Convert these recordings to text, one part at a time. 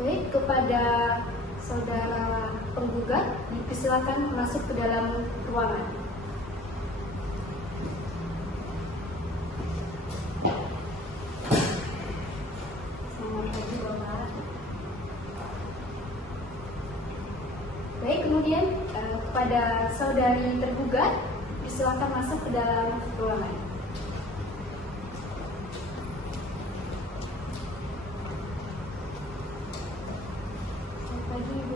Baik, kepada saudara penggugat dipersilakan masuk ke dalam ruangan. Selamat pagi, Bapak. Baik, kemudian kepada saudari tergugat dipersilakan masuk ke dalam ruangan.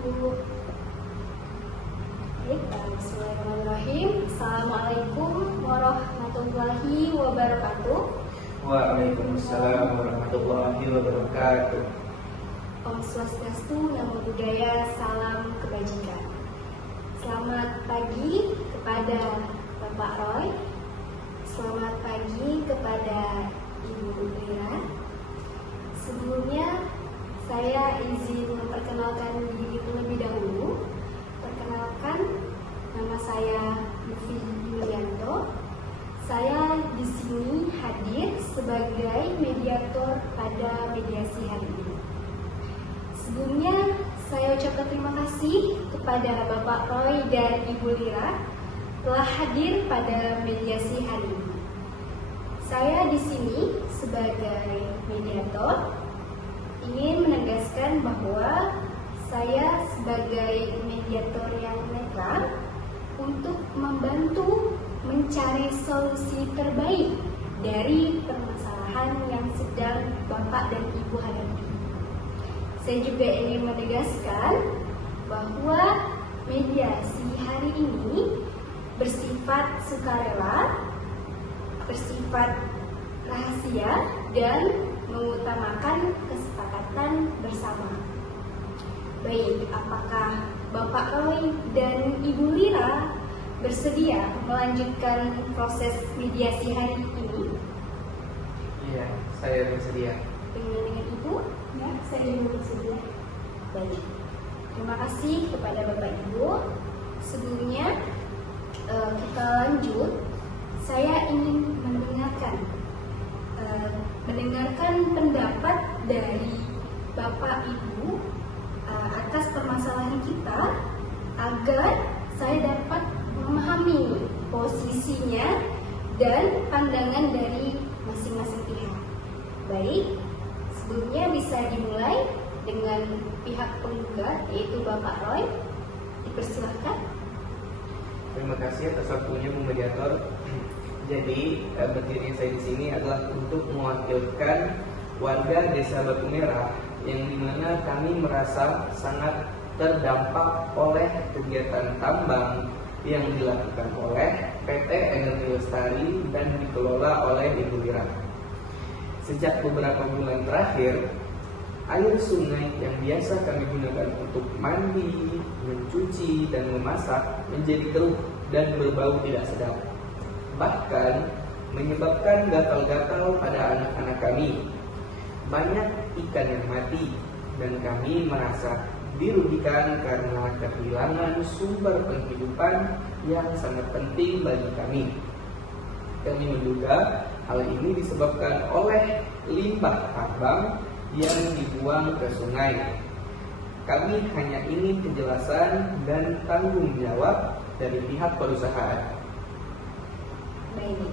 Ibu. Baik, bismillahirrahmanirrahim. Assalamualaikum warahmatullahi wabarakatuh. Waalaikumsalam warahmatullahi wabarakatuh. Om Swastiastu, Namo Buddhaya, salam kebajikan. Selamat pagi kepada Bapak Roy. Selamat pagi kepada Ibu Lira. Sebelumnya saya izin memperkenalkan diri terlebih dahulu. Perkenalkan, nama saya Lufi Yulianto. Saya di sini hadir sebagai mediator pada mediasi hari ini. Sebelumnya, saya ucapkan terima kasih kepada Bapak Roy dan Ibu Lira telah hadir pada mediasi hari ini. Saya di sini sebagai mediator ingin menegaskan bahwa saya sebagai mediator yang netral untuk membantu mencari solusi terbaik dari permasalahan yang sedang Bapak dan Ibu hadapi. Saya juga ingin menegaskan bahwa mediasi hari ini bersifat sukarela, bersifat rahasia, dan mengutamakan kesepakatan bersama. Baik, apakah Bapak Roy dan Ibu Lira bersedia melanjutkan proses mediasi hari ini? Iya, saya bersedia. Dengan Ibu? Ya, saya juga bersedia. Baik, terima kasih kepada Bapak Ibu. Sebelumnya kita lanjut. Saya ingin mendengarkan pendapat dari Bapak Ibu atas permasalahan kita agar saya dapat memahami posisinya dan pandangan dari masing-masing pihak. Baik, sebelumnya bisa dimulai dengan pihak penggugat, yaitu Bapak Roy. Dipersilakan. Terima kasih atas waktunya, Bu Mediator. Jadi, berdirinya saya di sini adalah untuk mewakilkan warga Desa Batu Merah yang dimana kami merasa sangat terdampak oleh kegiatan tambang yang dilakukan oleh PT Energi Lestari dan dikelola oleh Ibu Lira. Sejak beberapa bulan terakhir, air sungai yang biasa kami gunakan untuk mandi, mencuci, dan memasak menjadi keruh dan berbau tidak sedap. Bahkan menyebabkan gatal-gatal pada anak-anak kami. Banyak ikan yang mati dan kami merasa dirugikan karena kehilangan sumber penghidupan yang sangat penting bagi kami. Kami menduga hal ini disebabkan oleh limbah tambang yang dibuang ke sungai. Kami hanya ingin kejelasan dan tanggung jawab dari pihak perusahaan. Baik,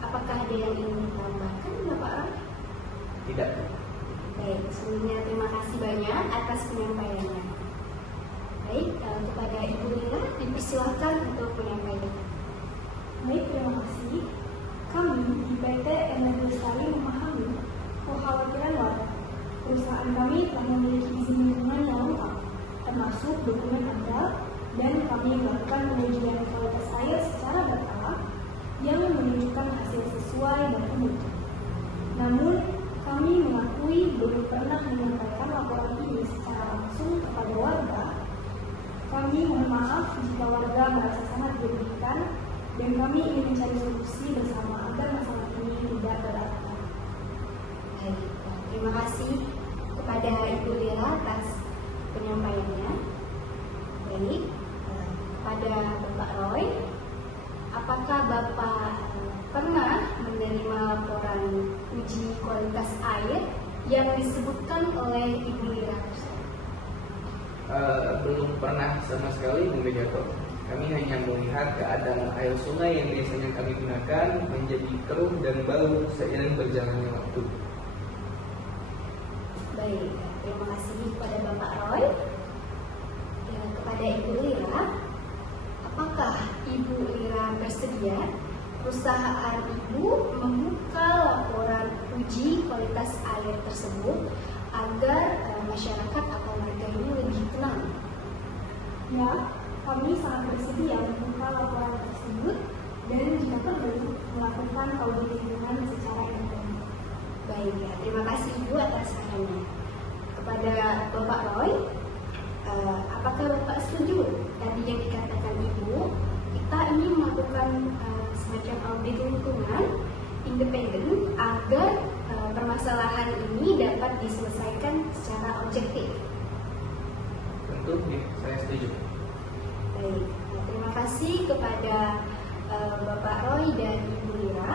apakah ada yang ingin ditambahkan, Bapak Roy? Tidak. Baik, sebelumnya terima kasih banyak atas penyampaiannya. Baik, kepada Ibu Lira dipersilakan untuk penyampaian. Baik, terima kasih. Kami di PT Energi Lestari memahami kekhawatiran warga. Perusahaan kami telah memiliki izin lingkungan yang lengkap, termasuk dokumen AMDAL, dan kami melakukan pengujian kualitas air secara berkala yang menunjukkan hasil sesuai dan umum. Namun, kami mengakui belum pernah menyampaikan laporan ini secara langsung kepada warga. Kami mohon maaf jika warga merasa sangat dirugikan, dan kami ingin mencari solusi bersama agar masalah ini tidak berakar. Baik, terima kasih kepada Ibu Lira atas penyampaiannya. Baik, pada Bapak Roy, apakah Bapak pernah menerima laporan uji kualitas air yang disebutkan oleh Ibu Lira? belum pernah sama sekali memediator. Kami hanya melihat keadaan air sungai yang biasanya kami gunakan menjadi keruh dan bau seiring berjalannya waktu. Baik, terima kasih kepada Bapak Roy. Ya, kepada Ibu Lira, apakah Ibu Lira bersedia perusahaan Ibu membuka laporan uji kualitas air tersebut agar masyarakat atau warga ini lebih tenang? Ya, kami sangat bersedia membuka laporan tersebut dan jika perlu melakukan audit lingkungan secara independen. Baik, ya, terima kasih Ibu atas sarannya. Kepada Bapak Roy, apakah Bapak setuju tadi yang dikatakan Ibu, kita ingin melakukan semacam audit lingkungan independen agar permasalahan ini dapat diselesaikan secara objektif? Tentu, saya setuju. Baik, terima kasih kepada Bapak Roy dan Ibu Lira.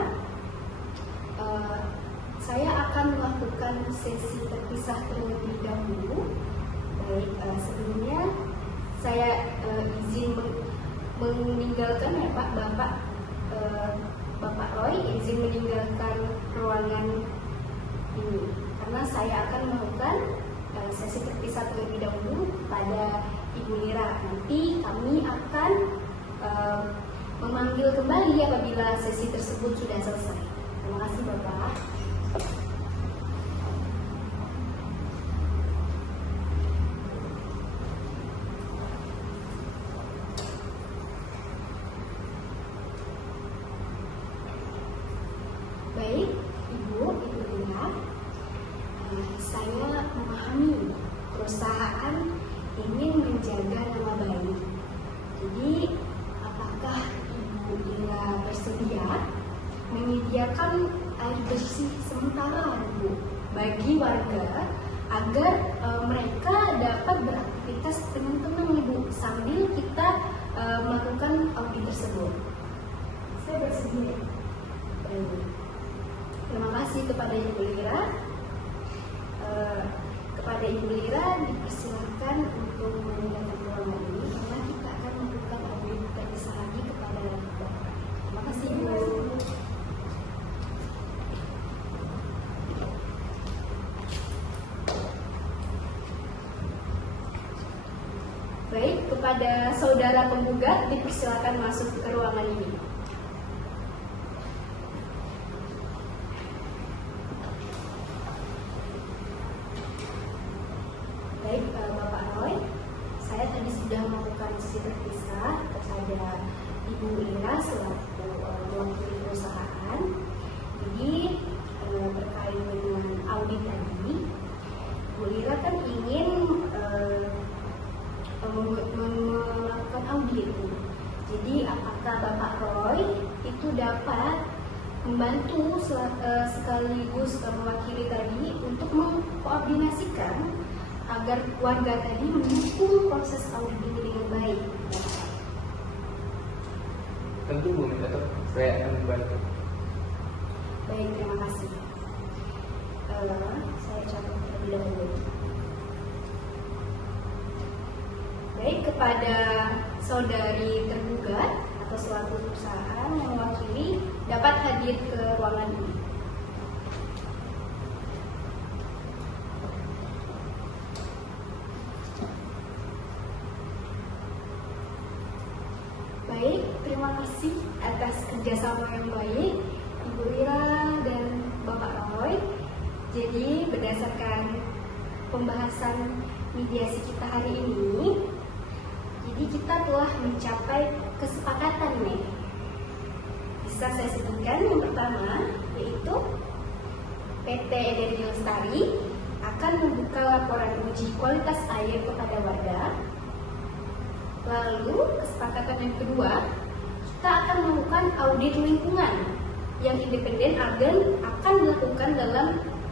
Saya akan melakukan sesi terpisah terlebih dahulu. Baik, sebelumnya saya izin meninggalkan ya Pak, Bapak Roy izin meninggalkan ruangan ini karena saya akan melakukan sesi terpisah terlebih dahulu pada Ibu Lira. Nanti kami akan memanggil kembali apabila sesi tersebut sudah selesai. Terima kasih Bapak. Baik, Ibu Lira, saya memahami perusahaan ingin menjaga nama baik. Jadi, apakah Ibu Lira bersedia menyediakan air bersih sementara, Bu, bagi warga agar mereka dapat beraktivitas dengan tenang, Ibu, sambil kita melakukan audit tersebut? Saya bersedia. Baik. Terima kasih kepada Ibu Lira. Kepada Ibu Lira dipersilakan untuk meninggalkan ruangan ini karena kita akan melakukan audit terpisah lagi kepada Bapak. Terima kasih Ibu. Baik, kepada saudara penggugat dipersilakan masuk ke ruangan ini. Baik, Bapak Roy, saya tadi sudah melakukan sesi terpisah kepada Ibu Lira selaku mewakili perusahaan. Jadi terkait dengan audit tadi, Bu Lira kan ingin melakukan audit. Jadi apakah Bapak Roy itu dapat membantu sekaligus mewakili tadi untuk mengkoordinasikan agar warga tadi mendukung proses audit ini dengan baik? Tentu Bu Mediator, saya akan membantu. Baik, terima kasih. Saya catat terlebih dahulu. Baik, kepada saudari tergugat atau selaku perusahaan yang mewakili dapat hadir ke ruangan ini. Baik, terima kasih atas kerjasama yang baik Ibu Lira dan Bapak Roy. Jadi berdasarkan pembahasan mediasi kita hari ini, jadi kita telah mencapai kesepakatan nih. Bisa saya sebutkan yang pertama yaitu PT Energi Lestari akan membuka laporan uji kualitas air kepada warga. Lalu kesepakatan yang kedua, kita akan melakukan audit lingkungan yang independen akan dilakukan dalam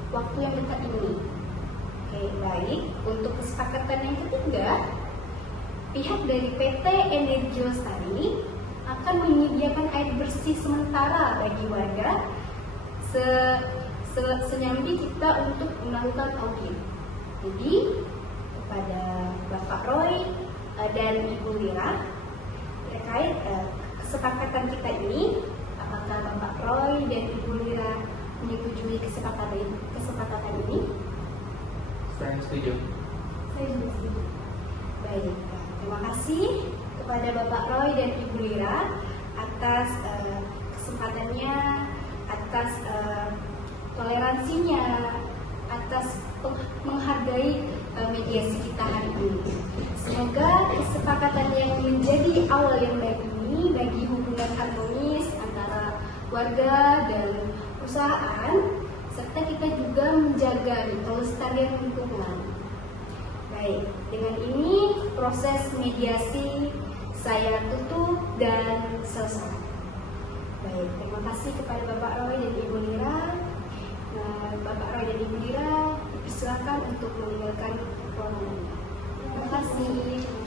waktu yang dekat ini. Oke, baik. Untuk kesepakatan yang ketiga, pihak dari PT Energi Lestari akan menyediakan air bersih sementara bagi warga senyambi kita untuk melakukan audit. Jadi kepada Bapak Roy dan Ibu Lira terkait kesepakatan kita ini. Apakah Bapak Roy dan Ibu Lira menyetujui kesepakatan ini? Saya setuju. Saya juga setuju. Baik, terima kasih kepada Bapak Roy dan Ibu Lira atas kesempatannya, atas toleransinya, atas menghargai mediasi kita hari ini. Semoga kesepakatan yang menjadi awal yang baik ini bagi hubungan harmonis antara warga dan perusahaan, serta kita juga menjaga kelestarian lingkungan. Baik, dengan ini proses mediasi saya tutup dan selesai. Baik, terima kasih kepada Bapak Roy dan Ibu Lira. Bapak Roy dan Ibu Lira, silakan untuk meninggalkan ruangan. Terima kasih.